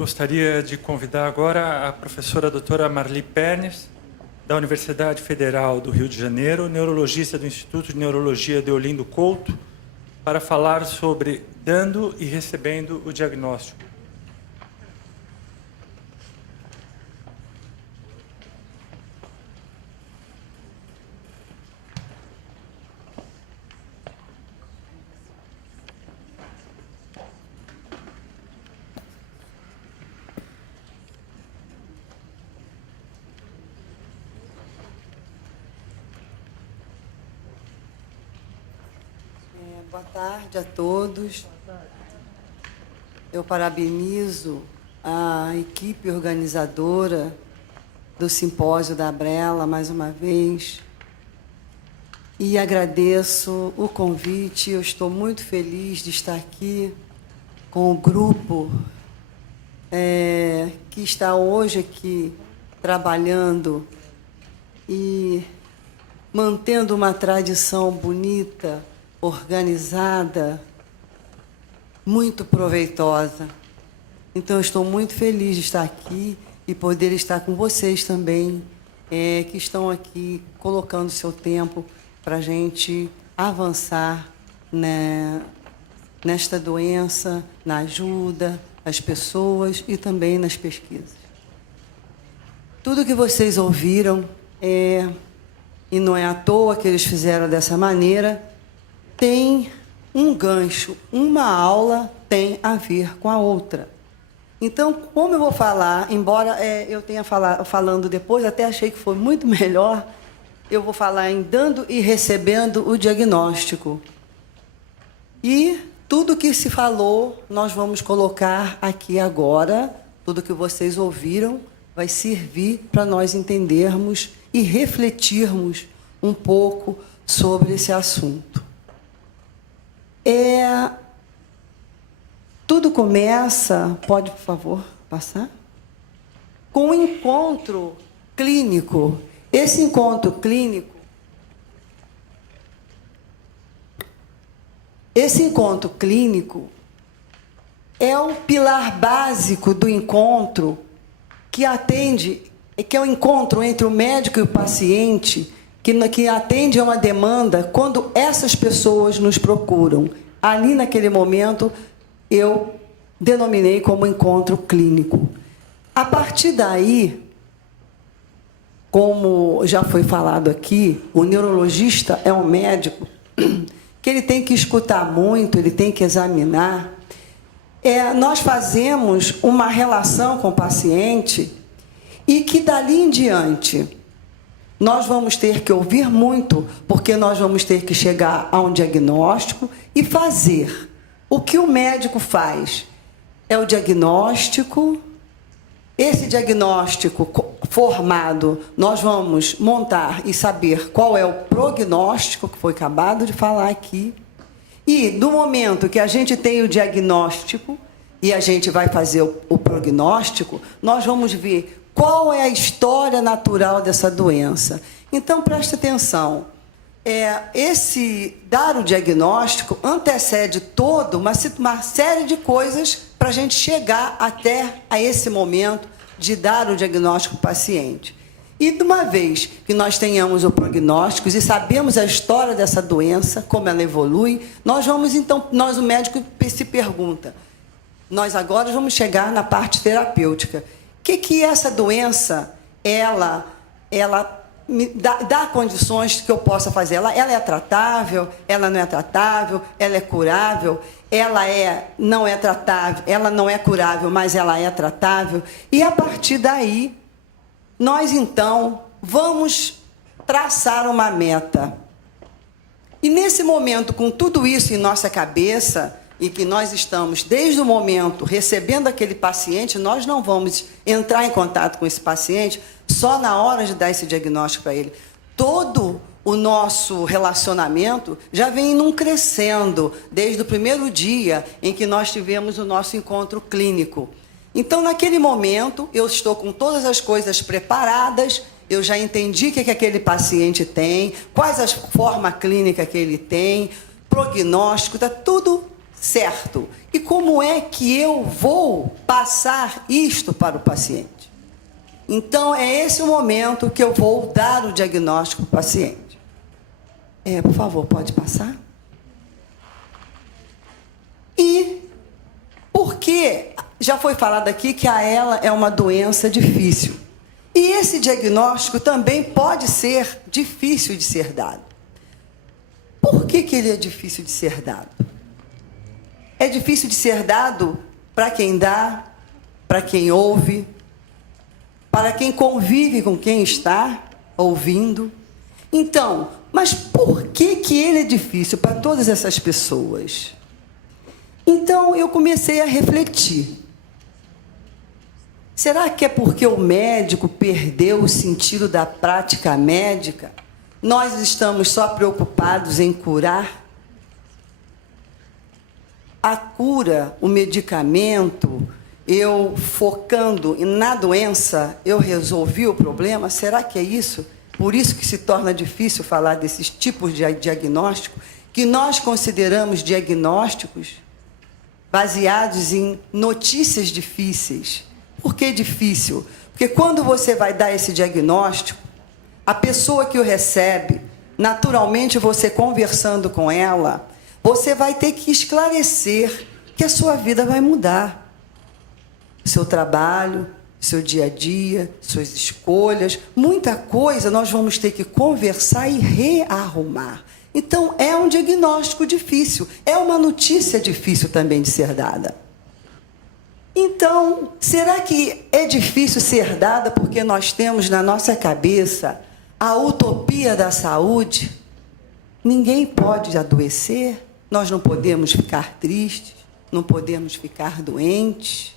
Gostaria de convidar agora a professora doutora Marli Pernes, da Universidade Federal do Rio de Janeiro, neurologista do Instituto de Neurologia de Olinda Couto, para falar sobre dando e recebendo o diagnóstico. Boa tarde a todos. Eu parabenizo a equipe organizadora do Simpósio da Abrela, mais uma vez, e agradeço o convite. Eu estou muito feliz de estar aqui com o grupo que está hoje aqui trabalhando e mantendo uma tradição bonita, organizada, muito proveitosa. Então, eu estou muito feliz de estar aqui e poder estar com vocês também, que estão aqui colocando seu tempo para a gente avançar, né, nesta doença, na ajuda às pessoas e também nas pesquisas. Tudo que vocês ouviram, e não é à toa que eles fizeram dessa maneira, tem um gancho, uma aula tem a ver com a outra. Então, como eu vou falar, embora eu tenha falando depois, até achei que foi muito melhor, eu vou falar em dando e recebendo o diagnóstico. E tudo que se falou, nós vamos colocar aqui agora, tudo que vocês ouviram, vai servir para nós entendermos e refletirmos um pouco sobre esse assunto. Tudo começa, pode, por favor, passar? Com um encontro clínico. Esse encontro clínico, é o pilar básico do encontro que atende, que é o encontro entre o médico e o paciente, que atende a uma demanda quando essas pessoas nos procuram. Ali, naquele momento, eu denominei como encontro clínico. A partir daí, como já foi falado aqui, o neurologista é um médico que ele tem que escutar muito, ele tem que examinar. Nós fazemos uma relação com o paciente e que, dali em diante, nós vamos ter que ouvir muito, porque nós vamos ter que chegar a um diagnóstico e fazer. O que o médico faz é o diagnóstico. Esse diagnóstico formado, nós vamos montar e saber qual é o prognóstico, que foi acabado de falar aqui. E, no momento que a gente tem o diagnóstico e a gente vai fazer o prognóstico, nós vamos ver qual é a história natural dessa doença. Então, preste atenção. Esse dar o diagnóstico antecede toda uma série de coisas para a gente chegar até a esse momento de dar o diagnóstico ao paciente. E, de uma vez que nós tenhamos o prognóstico e sabemos a história dessa doença, como ela evolui, o médico se pergunta, nós agora vamos chegar na parte terapêutica. O que essa doença, ela me dá condições que eu possa fazer? Ela é tratável? Ela não é tratável? Ela é curável? Ela não é tratável? Ela não é curável, mas ela é tratável? E, a partir daí, nós, então, vamos traçar uma meta. E, nesse momento, com tudo isso em nossa cabeça, e que nós estamos, desde o momento, recebendo aquele paciente, nós não vamos entrar em contato com esse paciente só na hora de dar esse diagnóstico para ele. Todo o nosso relacionamento já vem num crescendo, desde o primeiro dia em que nós tivemos o nosso encontro clínico. Então, naquele momento, eu estou com todas as coisas preparadas, eu já entendi o que aquele paciente tem, quais as formas clínicas que ele tem, prognóstico, está tudo certo. E como é que eu vou passar isto para o paciente? Então, é esse o momento que eu vou dar o diagnóstico para o paciente. Por favor, pode passar? E porque já foi falado aqui que a ELA é uma doença difícil. E esse diagnóstico também pode ser difícil de ser dado. Por que ele é difícil de ser dado? É difícil de ser dado para quem dá, para quem ouve, para quem convive com quem está ouvindo. Então, mas por que ele é difícil para todas essas pessoas? Então, eu comecei a refletir. Será que é porque o médico perdeu o sentido da prática médica? Nós estamos só preocupados em curar? A cura, o medicamento, eu focando na doença, eu resolvi o problema? Será que é isso? Por isso que se torna difícil falar desses tipos de diagnóstico, que nós consideramos diagnósticos baseados em notícias difíceis. Por que difícil? Porque quando você vai dar esse diagnóstico, a pessoa que o recebe, naturalmente você conversando com ela, você vai ter que esclarecer que a sua vida vai mudar. Seu trabalho, seu dia a dia, suas escolhas, muita coisa nós vamos ter que conversar e rearrumar. Então, é um diagnóstico difícil, é uma notícia difícil também de ser dada. Então, será que é difícil ser dada porque nós temos na nossa cabeça a utopia da saúde? Ninguém pode adoecer, nós não podemos ficar tristes, não podemos ficar doentes.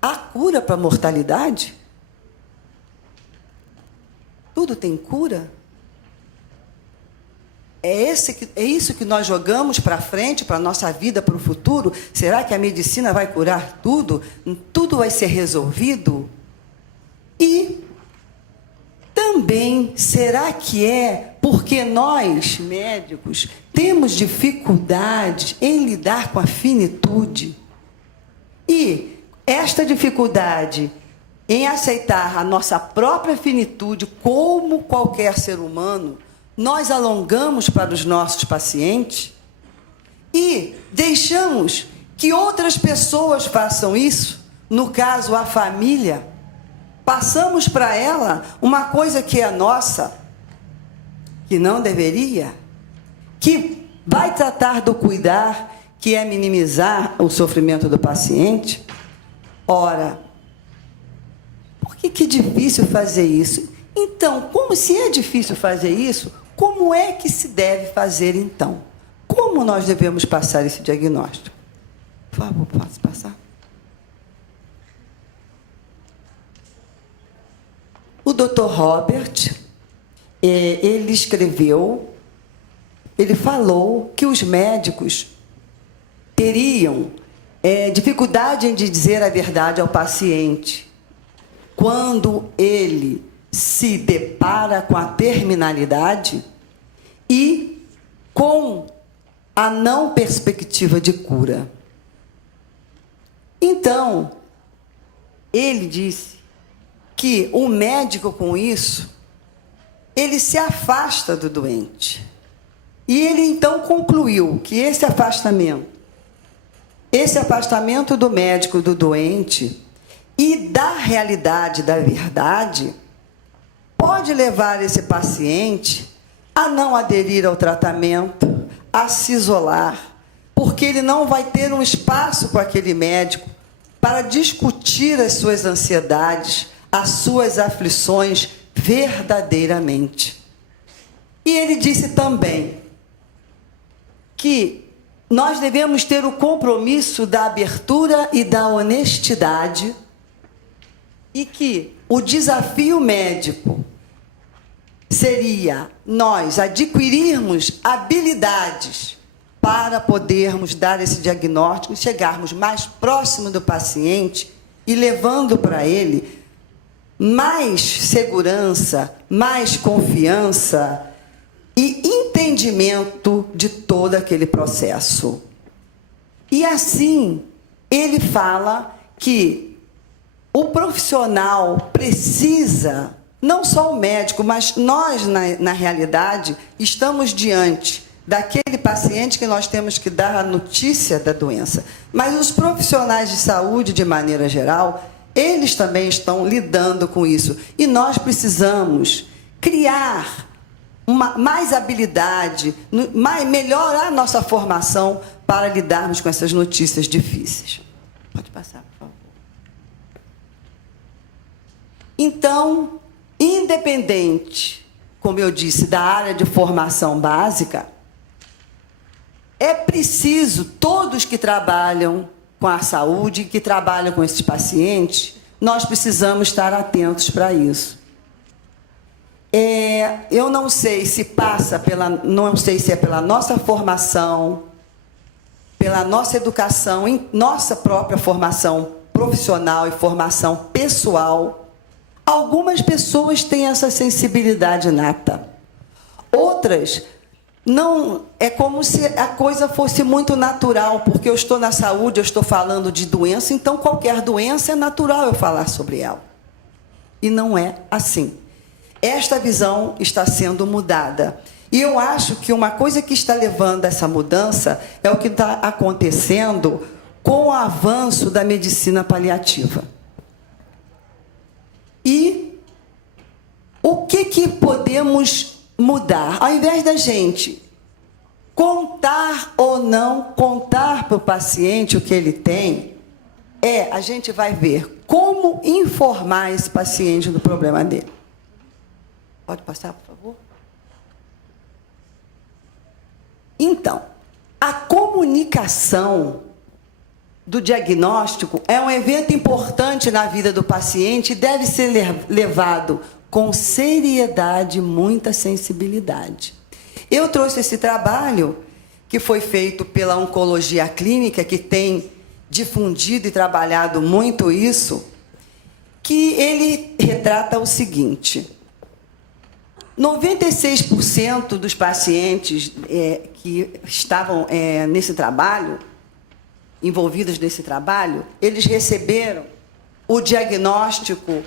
Há cura para a mortalidade? Tudo tem cura? É isso que nós jogamos para frente, para a nossa vida, para o futuro? Será que a medicina vai curar tudo? Tudo vai ser resolvido? E também, será que é porque nós, médicos, temos dificuldade em lidar com a finitude? E esta dificuldade em aceitar a nossa própria finitude como qualquer ser humano, nós alongamos para os nossos pacientes e deixamos que outras pessoas façam isso, no caso, a família. Passamos para ela uma coisa que é nossa, que não deveria, que vai tratar do cuidar, que é minimizar o sofrimento do paciente. Ora, por que é difícil fazer isso? Então, como se é difícil fazer isso, como é que se deve fazer, então? Como nós devemos passar esse diagnóstico? Por favor, posso passar? O Dr. Robert, ele escreveu, ele falou que os médicos teriam dificuldade em dizer a verdade ao paciente quando ele se depara com a terminalidade e com a não perspectiva de cura. Então, ele disse que o médico, com isso, ele se afasta do doente. E ele, então, concluiu que esse afastamento do médico do doente e da realidade da verdade pode levar esse paciente a não aderir ao tratamento, a se isolar, porque ele não vai ter um espaço com aquele médico para discutir as suas ansiedades, as suas aflições verdadeiramente. E ele disse também que nós devemos ter o compromisso da abertura e da honestidade e que o desafio médico seria nós adquirirmos habilidades para podermos dar esse diagnóstico, chegarmos mais próximo do paciente e levando para ele mais segurança, mais confiança e entendimento de todo aquele processo. E assim, ele fala que o profissional precisa, não só o médico, mas nós, na realidade, estamos diante daquele paciente que nós temos que dar a notícia da doença. Mas os profissionais de saúde, de maneira geral, eles também estão lidando com isso. E nós precisamos criar mais habilidade, melhorar a nossa formação para lidarmos com essas notícias difíceis. Pode passar, por favor. Então, independente, como eu disse, da área de formação básica, é preciso, todos que trabalham com a saúde, que trabalham com esses pacientes, nós precisamos estar atentos para isso. Eu não sei se passa não sei se é pela nossa formação, pela nossa educação, nossa própria formação profissional e formação pessoal. Algumas pessoas têm essa sensibilidade inata. Outras não, é como se a coisa fosse muito natural, porque eu estou na saúde, eu estou falando de doença, então qualquer doença é natural eu falar sobre ela. E não é assim. Esta visão está sendo mudada. E eu acho que uma coisa que está levando a essa mudança é o que está acontecendo com o avanço da medicina paliativa. E o que podemos mudar? Ao invés da gente contar ou não contar para o paciente o que ele tem, a gente vai ver como informar esse paciente do problema dele. Pode passar, por favor? Então, a comunicação do diagnóstico é um evento importante na vida do paciente e deve ser levado com seriedade e muita sensibilidade. Eu trouxe esse trabalho, que foi feito pela Oncologia Clínica, que tem difundido e trabalhado muito isso, que ele retrata o seguinte: 96% dos pacientes que estavam nesse trabalho, envolvidos nesse trabalho, eles receberam o diagnóstico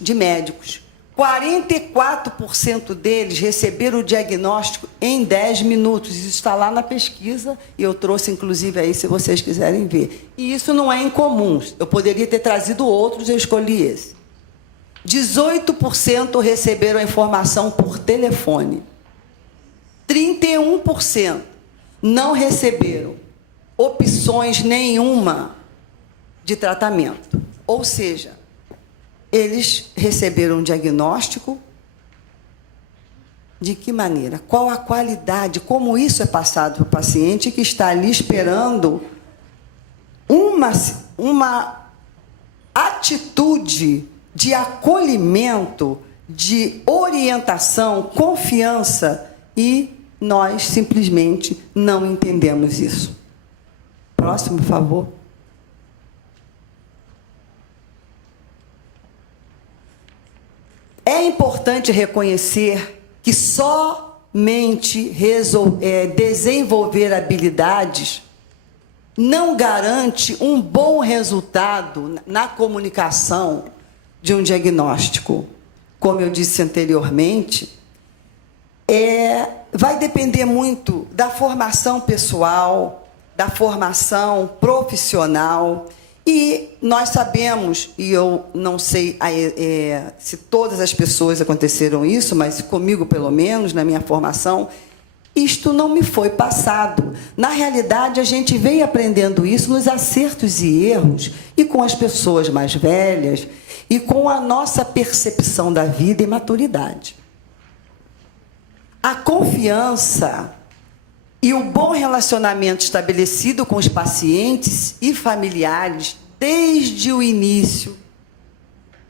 de médicos. 44% deles receberam o diagnóstico em 10 minutos. Isso está lá na pesquisa, e eu trouxe, inclusive, aí, se vocês quiserem ver. E isso não é incomum. Eu poderia ter trazido outros, eu escolhi esse. 18% receberam a informação por telefone. 31% não receberam opções nenhuma de tratamento. Ou seja, eles receberam um diagnóstico. De que maneira? Qual a qualidade? Como isso é passado para o paciente que está ali esperando uma atitude de acolhimento, de orientação, confiança, e nós simplesmente não entendemos isso. Próximo, por favor. É importante reconhecer que somente desenvolver habilidades não garante um bom resultado na comunicação de um diagnóstico. Como eu disse anteriormente, vai depender muito da formação pessoal, da formação profissional. E nós sabemos, e eu não sei se todas as pessoas aconteceram isso, mas comigo, pelo menos, na minha formação, isto não me foi passado. Na realidade, a gente veio aprendendo isso nos acertos e erros, e com as pessoas mais velhas, e com a nossa percepção da vida e maturidade. A confiança e o bom relacionamento estabelecido com os pacientes e familiares desde o início,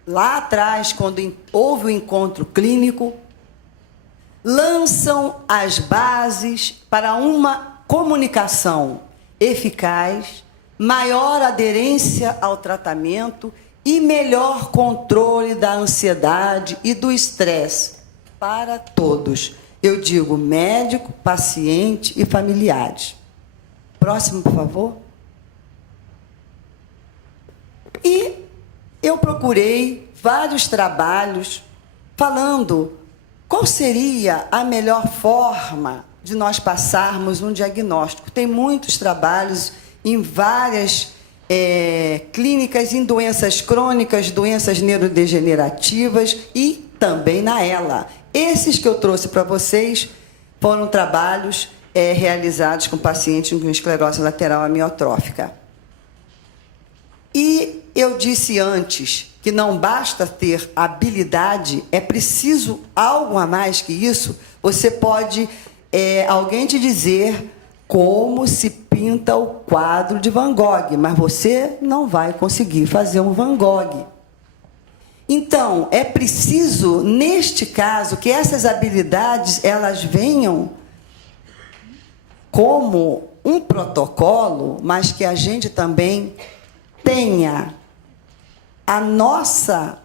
lá atrás, quando houve o encontro clínico, lançam as bases para uma comunicação eficaz, maior aderência ao tratamento e melhor controle da ansiedade e do estresse para todos. eu digo médico, paciente e familiares. Próximo, por favor. E eu procurei vários trabalhos falando qual seria a melhor forma de nós passarmos um diagnóstico. Tem muitos trabalhos em várias clínicas, em doenças crônicas, doenças neurodegenerativas e também na ELA. Esses que eu trouxe para vocês foram trabalhos realizados com pacientes com esclerose lateral amiotrófica. E eu disse antes que não basta ter habilidade, é preciso algo a mais que isso. Você pode alguém te dizer como se pinta o quadro de Van Gogh, mas você não vai conseguir fazer um Van Gogh. Então, é preciso, neste caso, que essas habilidades elas venham como um protocolo, mas que a gente também tenha a nossa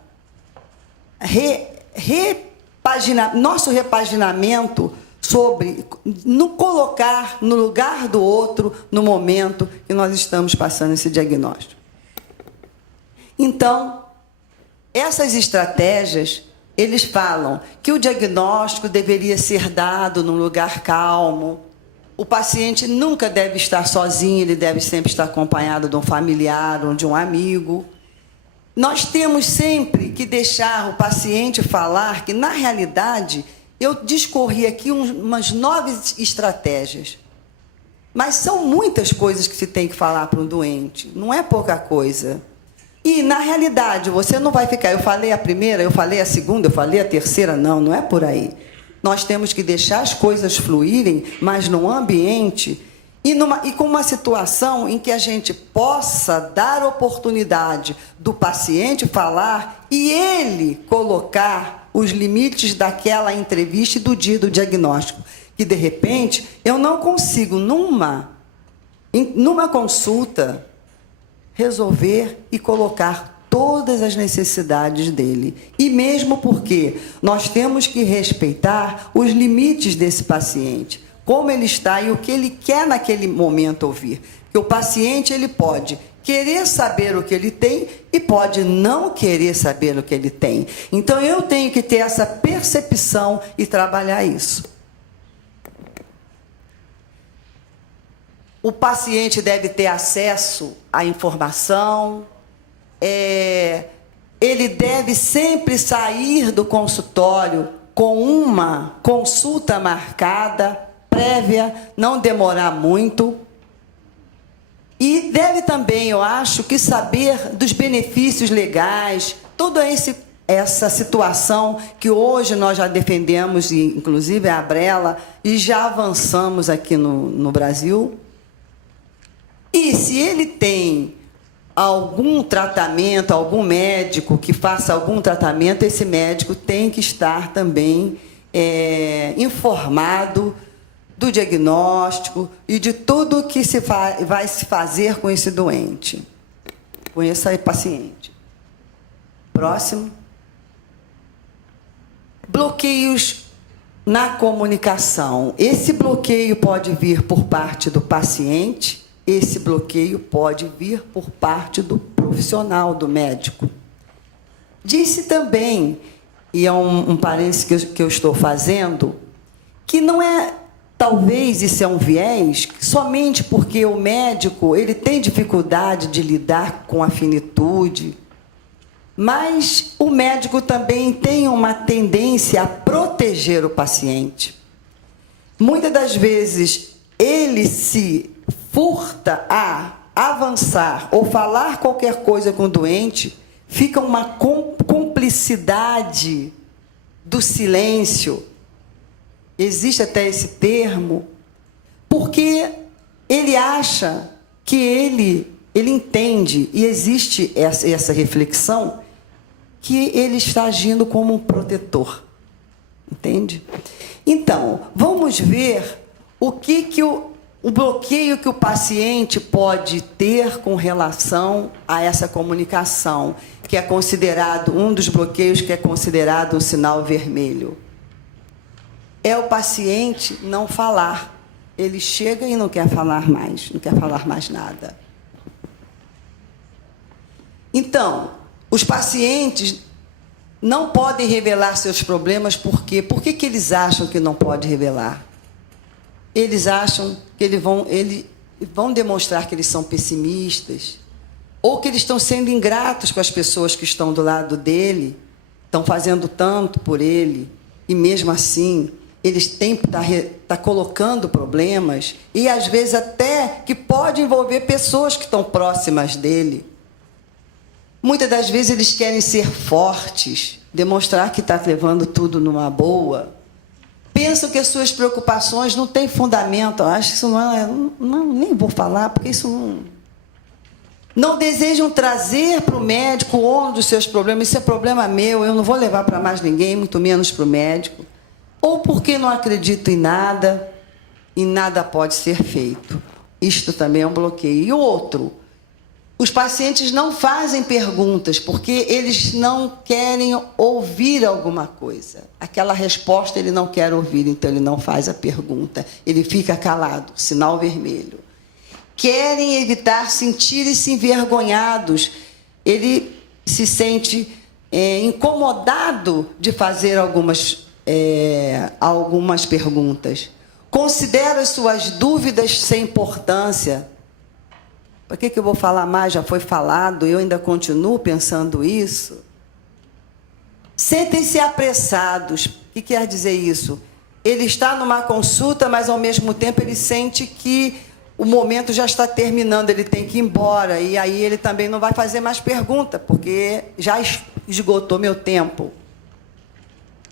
nosso repaginamento sobre no colocar no lugar do outro no momento que nós estamos passando esse diagnóstico. Então, essas estratégias, eles falam que o diagnóstico deveria ser dado num lugar calmo. O paciente nunca deve estar sozinho, ele deve sempre estar acompanhado de um familiar ou de um amigo. Nós temos sempre que deixar o paciente falar que, na realidade, eu discorri aqui umas 9 estratégias. Mas são muitas coisas que se tem que falar para um doente, não é pouca coisa. E, na realidade, você não vai ficar... Eu falei a primeira, eu falei a segunda, eu falei a terceira. Não é por aí. Nós temos que deixar as coisas fluírem, mas num ambiente e com uma situação em que a gente possa dar oportunidade do paciente falar e ele colocar os limites daquela entrevista e do dia do diagnóstico. Que, de repente, eu não consigo, numa consulta, resolver e colocar todas as necessidades dele. E mesmo porque nós temos que respeitar os limites desse paciente, como ele está e o que ele quer naquele momento ouvir. Porque o paciente ele pode querer saber o que ele tem e pode não querer saber o que ele tem. Então, eu tenho que ter essa percepção e trabalhar isso. O paciente deve ter acesso à informação, ele deve sempre sair do consultório com uma consulta marcada, prévia, não demorar muito. E deve também, eu acho, que saber dos benefícios legais, toda essa situação que hoje nós já defendemos, inclusive a ABRELA, e já avançamos aqui no Brasil. E se ele tem algum tratamento, algum médico que faça algum tratamento, esse médico tem que estar também informado do diagnóstico e de tudo que vai se fazer com esse doente, com esse paciente. Próximo. Bloqueios na comunicação. Esse bloqueio pode vir por parte do paciente. Esse bloqueio pode vir por parte do profissional, do médico. Disse também, e é um parênteses que eu estou fazendo, que não é, talvez isso é um viés, somente porque o médico ele tem dificuldade de lidar com a finitude, mas o médico também tem uma tendência a proteger o paciente. Muitas das vezes, ele se furta a avançar ou falar qualquer coisa com o doente, fica uma cumplicidade do silêncio. Existe até esse termo, porque ele acha que ele entende, e existe essa reflexão, que ele está agindo como um protetor. Entende? Então, vamos ver o bloqueio que o paciente pode ter com relação a essa comunicação, que é considerado um dos bloqueios que é considerado um sinal vermelho. é o paciente não falar. Ele chega e não quer falar mais, não quer falar mais nada. Então, os pacientes não podem revelar seus problemas, por quê? Por que eles acham que não pode revelar? Eles acham que eles vão demonstrar que eles são pessimistas, ou que eles estão sendo ingratos com as pessoas que estão do lado dele, estão fazendo tanto por ele, e mesmo assim eles têm que estar colocando problemas, e às vezes até que pode envolver pessoas que estão próximas dele. Muitas das vezes eles querem ser fortes, demonstrar que está levando tudo numa boa. Pensam que as suas preocupações não têm fundamento. Eu acho que isso nem vou falar, porque isso não desejam trazer para o médico onde os seus problemas. Isso é problema meu, eu não vou levar para mais ninguém, muito menos para o médico. Ou porque não acredito em nada e nada pode ser feito. Isto também é um bloqueio. E outro, os pacientes não fazem perguntas porque eles não querem ouvir alguma coisa. Aquela resposta ele não quer ouvir, então ele não faz a pergunta. Ele fica calado, sinal vermelho. Querem evitar sentirem-se envergonhados. Ele se sente incomodado de fazer algumas perguntas. Considera as suas dúvidas sem importância. Para que eu vou falar mais? Já foi falado, eu ainda continuo pensando isso. Sentem-se apressados. O que quer dizer isso? Ele está numa consulta, mas ao mesmo tempo ele sente que o momento já está terminando, ele tem que ir embora, e aí ele também não vai fazer mais pergunta, porque já esgotou meu tempo.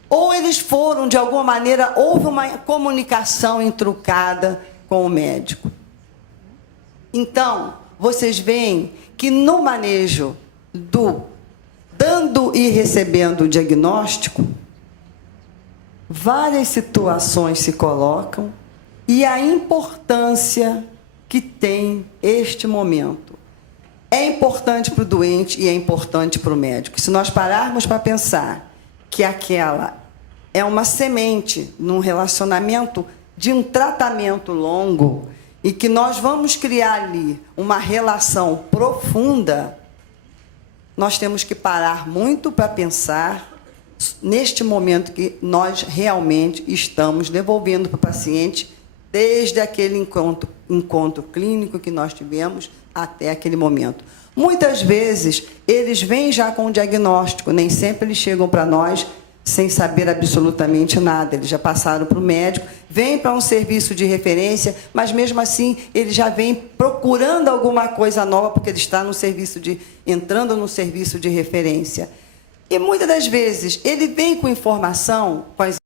Ou eles foram, de alguma maneira, houve uma comunicação intrucada com o médico. Então, vocês veem que no manejo do dando e recebendo o diagnóstico, várias situações se colocam e a importância que tem este momento. É importante para o doente e é importante para o médico. Se nós pararmos para pensar que aquela é uma semente num relacionamento de um tratamento longo e que nós vamos criar ali uma relação profunda, nós temos que parar muito para pensar neste momento que nós realmente estamos devolvendo para o paciente desde aquele encontro clínico que nós tivemos até aquele momento. Muitas vezes, eles vêm já com o diagnóstico, nem sempre eles chegam para nós sem saber absolutamente nada. Eles já passaram para o médico, vêm para um serviço de referência, mas mesmo assim ele já vem procurando alguma coisa nova, porque ele está entrando no serviço de referência. E muitas das vezes ele vem com informação, com as